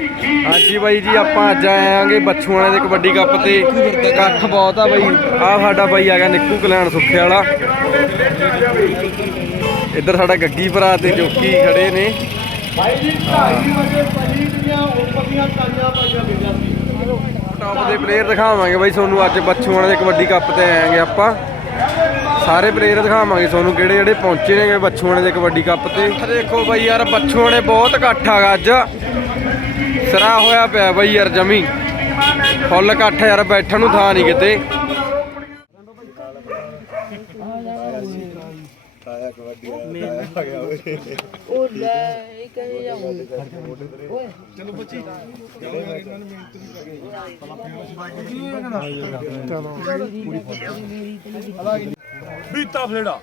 ਹਾਂਜੀ ਬਾਈ ਜੀ ਆਪਾਂ ਅੱਜ ਆਏ ਆਂਗੇ ਬੱਛੂਆਣੇ ਦੇ ਕਬੱਡੀ ਕੱਪ ਤੇ। ਇਕੱਠ ਬਹੁਤ ਆ ਬਾਈ। ਆਹ ਸਾਡਾ ਬਾਈ ਆ ਗਿਆ ਨਿੱਕੂ ਕਲਿਆਣ ਸੁੱਖੇ ਵਾਲਾ। ਇੱਧਰ ਸਾਡਾ ਗੱਗੀ ਭਰਾ ਤੇ ਜੋਕੀ ਖੜੇ ਨੇ। ਟੌਪ ਦੇ ਪਲੇਅਰ ਦਿਖਾਵਾਂਗੇ ਬਾਈ ਤੁਹਾਨੂੰ ਅੱਜ ਬੱਛੂਆਣੇ ਦੇ ਕਬੱਡੀ ਕੱਪ ਤੇ ਆਏਆਂਗੇ ਆਪਾਂ। ਸਾਰੇ ਪਲੇਅਰ ਦਿਖਾਵਾਂਗੇ ਤੁਹਾਨੂੰ ਕਿਹੜੇ ਜਿਹੜੇ ਪਹੁੰਚੇ ਨੇਗੇ ਬੱਛੂਆਣੇ ਦੇ ਕਬੱਡੀ ਕੱਪ ਤੇ। ਦੇਖੋ ਬਾਈ ਯਾਰ ਬੱਛੂਆਣੇ ਬਹੁਤ ਇਕੱਠ ਆਗਾ ਅੱਜ। ਸਰਾ ਹੋਇਆ ਪਿਆ ਬਈ ਯਾਰ ਜਮੀ। ਫੁੱਲ ਇਕੱਠ ਯਾਰ ਬੈਠਣ ਨੂੰ ਥਾਂ ਨਹੀਂ ਕਿਤੇ। ਉਹ ਲੈ ਕਹੇ ਜਾਉਂ ਓਏ ਬੀਤਾ ਫਲੇੜਾ।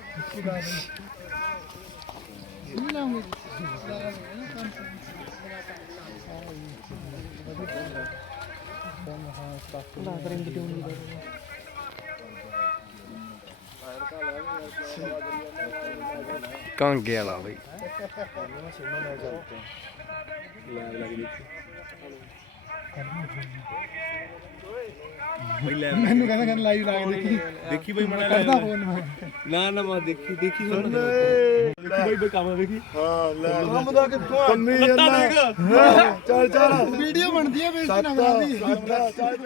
ਕਾਂਗੇ ਵਾਲਾ ਬਾਈ। ਮੈਨੂੰ ਕਹਿੰਦਾ ਕਹਿੰਦਾ ਲਾਈਵ ਲਾ ਕੇ ਦੇਖੀ। ਦੇਖੀ ਬਈ ਮਣਾ ਕਰਦਾ ਫੋਨ ਮੈਂ ਨਾ ਨਾ ਮੈਂ ਦੇਖੀ ਦੇਖੀ ਸੁਣ ਦੇਖੀ ਬਈ ਬਈ ਕੰਮ ਦੇਖੀ ਹਾਂ ਲੈ। ਕੰਮ ਦਾ ਕਿੱਥੋਂ ਪੰਮੀ ਜਾਂਦਾ। ਚੱਲ ਚੱਲ। ਵੀਡੀਓ ਬਣਦੀ ਹੈ ਬੇਇੱਜ਼ਤੀ ਨਾ ਕਰਾਂਦੀ ਚੱਲ ਚੱਲ।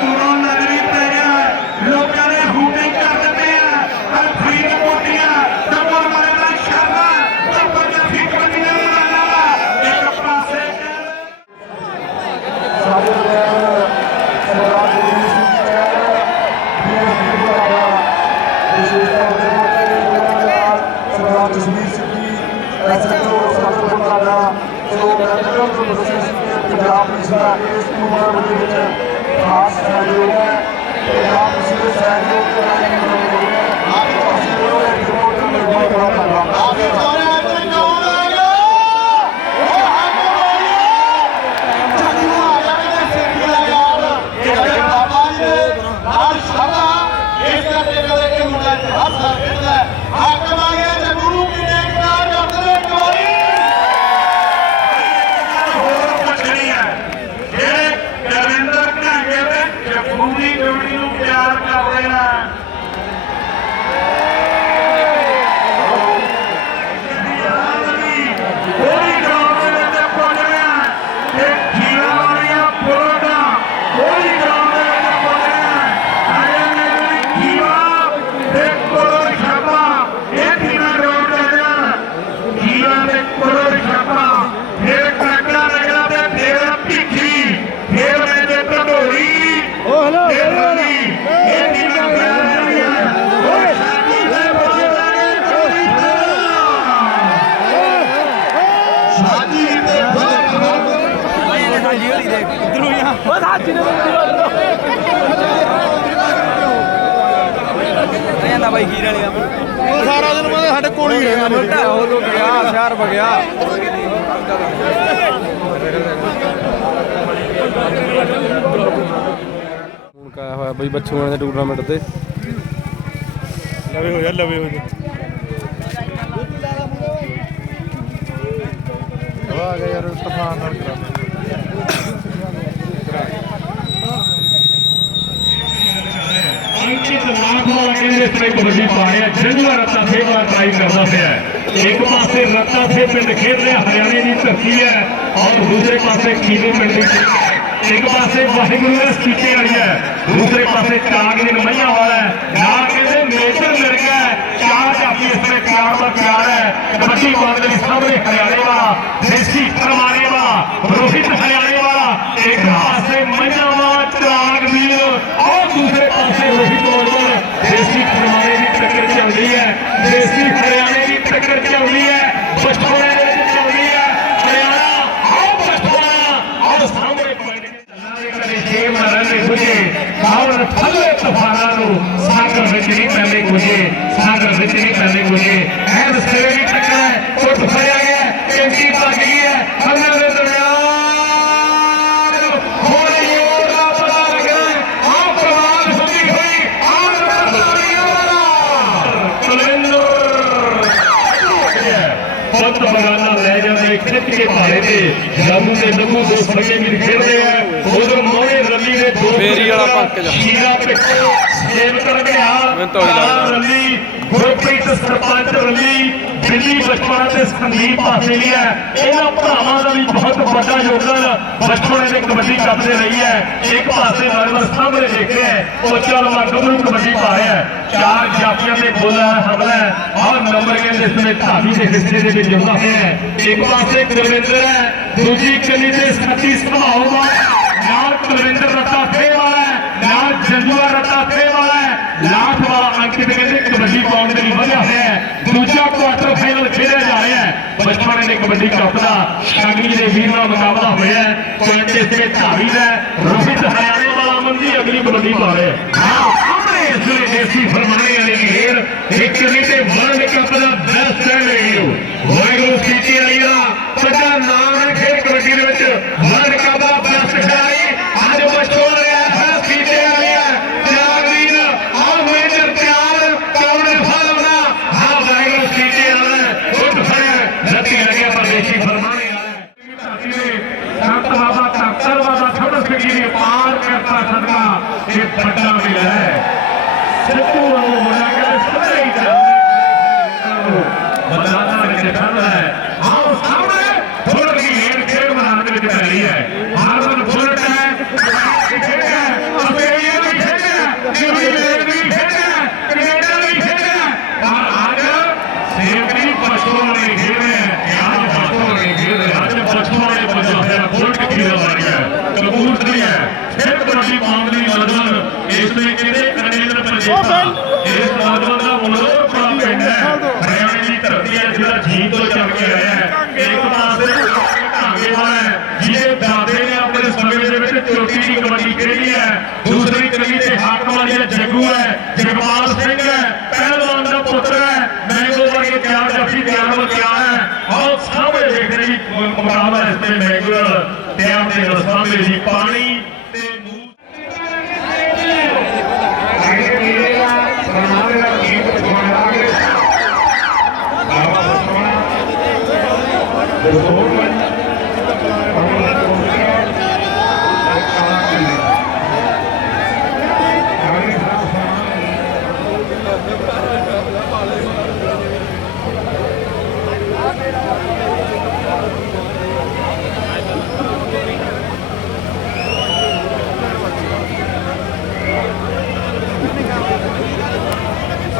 ਪੂਰਾ ਨਗਰੀ ਪੈ ਗਿਆ ਲੋਕਾਂ ਨੇ ਹੂਟੇ ਕਰ ਦਿੱਤੇ ਆ ਹੱਥੀ ਨੇ ਮੋਟੀਆਂ ਡਬਲ ਮਾਰੇ ਦਾ ਸ਼ਰਮਾ ਡਬਲ ਦੇ ਫਿੱਟ ਬੰਦੀਆਂ ਵਾਲਾ ਇੱਕ ਪਾਸੇ ਸਰਦਾਰ ਜਸਵੀਰ ਸਿੰਘ ਜੀ ਐਸਐਚਓ ਸਤਿਗੁਰੂ ਦਾ ਸੋ ਮੈਡੀਕਲ ਪੰਜਾਬ ਪੁਲਿਸ ਦਾ ਇਸ ਟੂਰਨਾਮੈਂਟ ਦੇ ਵਿੱਚ ਖਾਸ ਸਹਿਯੋਗ ਹੈ ਪੰਜਾਬ ਪੁਲਿਸ ਦੇ ਸਹਿਯੋਗ ਨਾਲ ਆਪ ਪਾਸੇ ਹੋ ਰਿਹਾ ਹੈ ਰਿਪੋਰਟਰ ਨੇ ਆਪ ਸਾਰੇ ਅੰਦਰ ਸਭਾ ਇਸ ਕਰਕੇ ਕਦੇ ਕਿ ਮੁੰਡਾ ਹਰ ਸਾਲ ਖੇਡਦਾ ਹੈ ਉਹ ਸਾਰਾ ਦਿਨ ਮੈਂ ਸਾਡੇ ਕੋਲ ਹੀ ਰਹਿਣਾ ਉਹ ਤੋਂ ਗਿਆ। ਸ਼ਹਿਰ ਵਗਿਆ ਹੁਣ ਕਾਇਆ ਹੋਇਆ ਬਈ ਬੱਚੂਆਂ ਦੇ ਟੂਰਨਾਮੈਂਟ ਤੇ। ਲਵੇ ਹੋ ਜਾ ਲਵੇ ਹੋ ਜਾ। ਆ ਗਿਆ ਯਾਰ ਤੂਫਾਨ ਨਾਲ ਕਰਾ ਨਾਥਵਾਲਾ ਕਹਿੰਦੇ ਇਸ ਤਰ੍ਹਾਂ ਕਬੱਡੀ ਪਾ ਰਿਹਾ ਜੰਗਲਾ ਰੱਤਾ ਸੇਵਾ ਟਰਾਈ ਕਰਦਾ ਪਿਆ ਹੈ। ਇੱਕ ਪਾਸੇ ਰੱਤਾ ਸੇ ਪਿੰਡ ਖੇਡ ਰਿਹਾ, ਹਰਿਆਣੇ ਦੀ ਧਰਤੀ ਹੈ ਔਰ ਦੂਸਰੇ ਪਾਸੇ ਖੀਵੇ ਪਿੰਡ ਦੀ ਇੱਕ ਪਾਸੇ ਵਾਹਿਗੁਰੂ ਦੇ ਸਪੀਕੇ ਵਾਲੀ ਹੈ, ਦੂਸਰੇ ਪਾਸੇ ਚਾਗ ਦੇ ਨਮਈਆਂ ਵਾਲਾ ਹੈ ਨਾਲ ਕਹਿੰਦੇ ਮੇਜਰ ਮਿਲ ਗਿਆ ਹੈ। ਚਾਰ ਜਾਫੀ ਇਸ ਤਰ੍ਹਾਂ ਪਿਆਰ ਦਾ ਪਿਆਰ ਹੈ ਕਬੱਡੀ ਪਾਉਣ ਦੇ ਲਈ ਸਾਹਮਣੇ ਹਰਿਆਣੇ ਵਾਲਾ ਦੇਸੀ ਕਰਮਾਣੇ ਵਾਲਾ ਰੋਹਿਤ ਹਰਿਆਣੇ ਵਾਲਾ ਇੱਕ ਪਾਸੇ ਮਈਆਂ ਵਾਲਾ ਦੇਸੀ ਹਰਿਆਣੇ ਦੀ ਟੱਕਰ ਚੱਲਦੀ ਹੈ ਬਸਟੋਰੇ ਦੇ ਵਿੱਚ ਚੱਲਦੀ ਹੈ, ਹਰਿਆਣਾ, ਆਓ ਬਸਟੋਰਾ ਔਰ ਸਾਹਮਣੇ ਪੁਆਇੰਟ। ਕਦੇ ਛੇ ਮਾਰਨ ਦੇ ਗੁਜੇ ਸਾਵਰ ਥੱਲੇ ਤੂਫਾਨਾਂ ਨੂੰ ਸਾਗਰ ਵਿੱਚ ਨਹੀਂ ਪੈਂਦੇ ਗੁਜੇ ਸਾਗਰ ਵਿੱਚ ਨਹੀਂ ਪੈਂਦੇ ਗੁਜੇ ਐਨ ਸਿਰੇ ਦੀ ਟੱਕਰ ਹੈ ਟੁੱਟ ਫੜਿਆ ਜਿੱਤ ਕੇ ਭਾਰੇ ਤੇ ਜਾਦੂ ਤੇ ਨੰਮੂ ਦੋ ਸੜਕੇ ਵੀ ਖੇਡਦੇ ਆ। ਉਧਰ ਮੋਹਣੇ ਰੱਲੀ ਦੇ ਦੋ ਫੇਰੀ ਵਾਲਾ ਪੰਕਜ। ਸ਼ੀਰਾ ਪਿੱਛੇ ਸੇਵ ਕਰ ਗਿਆ ਮੈਨੂੰ ਤਾਂ ਉਹੀ ਲੱਗਦਾ। ਰੱਲੀ ਗੁਰਪ੍ਰੀਤ ਸਰਪੰਚ ਰੱਲੀ ਦਿੱਲੀ ਬਚਪਨਾ ਤੇ ਸੰਦੀਪ ਆਸਟ੍ਰੇਲੀਆ ਇਹਨਾਂ ਭਰਾਵਾਂ ਦਾ ਵੀ ਬਹੁਤ ਵੱਡਾ ਯੋਗਦਾਨ ਬਚਪਨੇ ਦੇ ਕਬੱਡੀ ਕੱਪ ਦੇ ਰਹੀ ਹੈ ਇੱਕ ਪਾਸੇ ਨਰਮਲ ਸਾਹਮਣੇ ਦੇਖ ਰਿਹਾ ਹੈ ਉਹ ਚੱਲਵਾ ਗੱਭਰੂ ਕਬੱਡੀ ਪਾ ਰਿਹਾ ਹੈ ਚਾਰ ਜਾਫੀਆਂ ਦੇ ਬੋਲਾ ਹਮਲਾ ਹੈ ਔਰ ਨੰਬਰ ਗੇਮ ਦੇ ਸਮੇਂ ਧਾਵੀ ਦੇ ਹਿੱਸੇ ਦੇ ਵਿੱਚ ਜੁੜਦਾ ਹੋਇਆ ਹੈ ਇੱਕ ਪਾਸੇ ਕੁਲਵਿੰਦਰ ਹੈ ਦੂਜੀ ਕਲੀ ਤੇ ਸਤੀ ਸੰਭਾਉਗਾ ਨਾਲ ਕੁਲਵਿੰਦਰ ਰੱਤਾ ਥੇ ਵਾਲਾ ਹੈ ਨਾਲ ਜੰਜੂਆ ਰੱਤਾ ਥੇ ਵਾਲਾ ਹੈ ਲਾਖ ਵਾਲਾ ਅੰਕਿਤ ਕਹਿੰਦੇ ਕਬੱਡੀ ਪਾਉਣ ਦੇ ਲਈ ਵਧਿਆ ਹੋਇਆ ਹੈ ਦੂਜਾ ਕੁਆਟਰ ਫਾਈਨਲ ਖੇਡਿਆ ਜਾ ਰਿਹਾ ਹੈ ਬਚਪਨ ਦੇ ਕਬੱਡੀ ਕੱਪ ਦਾ ਸ਼ਾਂਗਰੀ ਦੇ ਵੀਰ ਨਾਲ ਮੁਕਾਬਲਾ ਹੋਇਆ ਹੈ, ਪੁਆਇੰਟ ਇਸ ਦੇ ਧਾਵੀ ਦਾ ਹੈ। ਹਰਿਆਣੇ ਵਾਲਾ ਮੰਦੀ ਅਗਲੀ ਕਬੱਡੀ ਪਾ ਰਿਹਾ ਸਾਹਮਣੇ ਇਸ ਵੇਲੇ ਦੇਸੀ ਫਰਮਾਨੇ ਵਾਲੇ ਦੀ ਇੱਕ ਨਹੀਂ ਤੇ ਵਰਲਡ ਕੱਪ ਦਾ ਬੈਸਟ ਐਂਡ ਹੀਰੋ ਵਾਹਿਗੁਰੂ ਸੀਟੀ ਵਾਲੀ ਦਾ ਵੱਡਾ ਨਾਮ ਹੈ ਖੇਡ ਕਬੱਡੀ ਦੇ ਵਿੱਚ ਵਰਲਡ ਕੱਪ ਦਾ ਬੈਸਟ ਖਿਡਾਰੀ ਅੱਜ ਮਸ਼ਹੂਰ ਰਿਹਾ ਹੈ ਸੀਟੀ ਵਾਲੀ ਜਾਗਰੀਨ ਆ ਮੇਜਰ ਪਿਆਰ ਕੌਣ ਫਾਲਣਾ ਹਾਂ ਵਾਹਿਗੁਰੂ ਸੀਟੀ ਵਾਲਾ ਉੱਠ ਫੜਿਆ ਰੱਤੀ ਲੱਗਿਆ ਪਰਦੇਸੀ ਫਰਮਾਨੇ ਵਾਲਾ ਧਰਤੀ ਦੇ ਸੰਤ ਬਾਬਾ ਧਰਤਰ ਬਾਬਾ ਥੋੜਾ ਸਕੀ ਨੇ ਪਾਰ ਕਰਤਾ ਸਦਕਾ ਇਹ ਵੱਡਾ ਮੇਲਾ ਹੈ। ਸਿੱਧੂ ਵਾਂਗੂ ਮੁੰਡਾ ਕਹਿੰਦੇ ਸਾਰੇ ਹੀ। ਚੱਲਦੇ ਬਦਲਾਣਾ ਵਿੱਚ ਠੰਡਾ ਹੈ। ਆਓ ਸਾਹਮਣੇ ਥੋੜਾ ਦੀ ਖੇਡ ਖੇਡ ਮੈਦਾਨ ਦੇ ਵਿੱਚ ਪੈ ਰਹੀ ਹੈ ਹਾਰਮਨ ਬੁਲਟ ਹੈ ਖੇਡ ਹੈ ਆਸਟ੍ਰੇਲੀਆ ਵੀ ਖੇਡ ਹੈ ਨਿਊਜ਼ੀਲੈਂਡ ਵੀ ਖੇਡ ਹੈ ਕੈਨੇਡਾ ਵੀ ਖੇਡ ਹੈ ਪਰ ਅੱਜ ਸੇਵਰੀ ਪਸ਼ੂਆਂ ਨੇ ਖੇਡ ਰਹੇ ਹੈ ਅੱਜ ਪਸ਼ੂਆਂ ਨੇ ਖੇਡ ਰਹੇ ਅੱਜ ਪਸ਼ੂਆਂ ਨੇ ਪਸ਼ੂਆਂ ਨੇ ਬੁਲਟ ਖੇਡ ਮਾਰੀ ਹੈ ਕਬੂਤਰੀ ਹੈ ਫਿਰ ਕਬੱਡੀ ਪਾਉਣ ਦੀ ਨੇ ਕਹਿੰਦੇ ਅਨੇਂਦਰ ਪੰਜੇਤਾ ਇਸ ਨੌਜਵਾਨ ਦਾ ਮਨੋਰ ਬੜਾ ਪਿੰਡ ਹੈ। ਹਰਿਆਣੇ ਦੀ ਧਰਤੀ ਹੈ ਜਿਹੜਾ ਜੀਤ ਤੋਂ ਚੱਲ ਕੇ ਆਇਆ ਹੈ। ਇੱਕ ਪਾਸੇ ਢਾਂਗੇ ਵਾਲਾ ਹੈ ਜਿਹਦੇ ਦਾਦੇ ਨੇ ਆਪਣੇ ਸਮੇਂ ਦੇ ਵਿੱਚ ਚੋਟੀ ਦੀ ਕਬੱਡੀ ਖੇਡੀ ਹੈ। ਦੂਸਰੀ ਕਲੀ ਤੇ ਹਾਕਮ ਵਾਲੀ ਹੈ ਜੱਗੂ ਹੈ ਜਗਪਾਲ